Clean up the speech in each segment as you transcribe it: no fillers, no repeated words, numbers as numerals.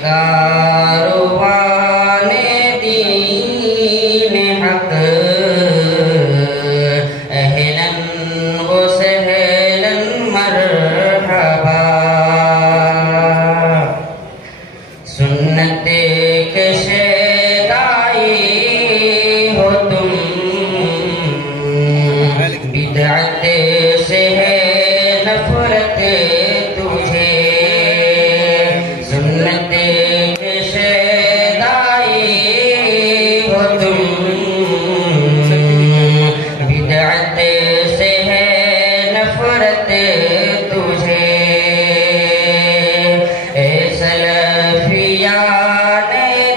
कारवाने दीन हक अहलन व सहलन मरहबा। सुन्नते के शेदाई हो तुम, बिदअत से है नफरत तुझे। सुन्नते के शेदाई हो तुम, बिदअत से है नफरत तुझे। ए सलफियाने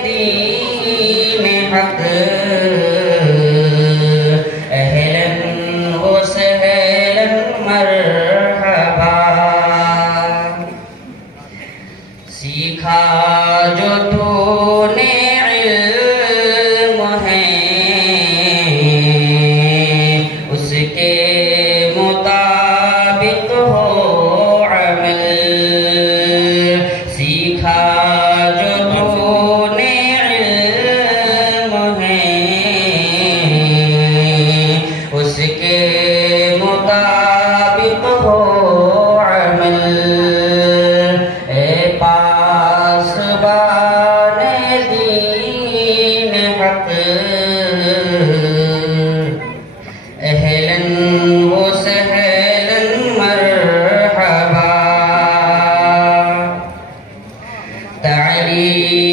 दीन हक अहलन व सहलन मरहबा। सीखा जो तूने इल्म है उसके मुताबिक हो अमल। सीखा जो तूने इल्म है उसके मुताबिक हो अमल। ए पासबाने दीन हक अहलन व सहलन मरहबा। तारीफ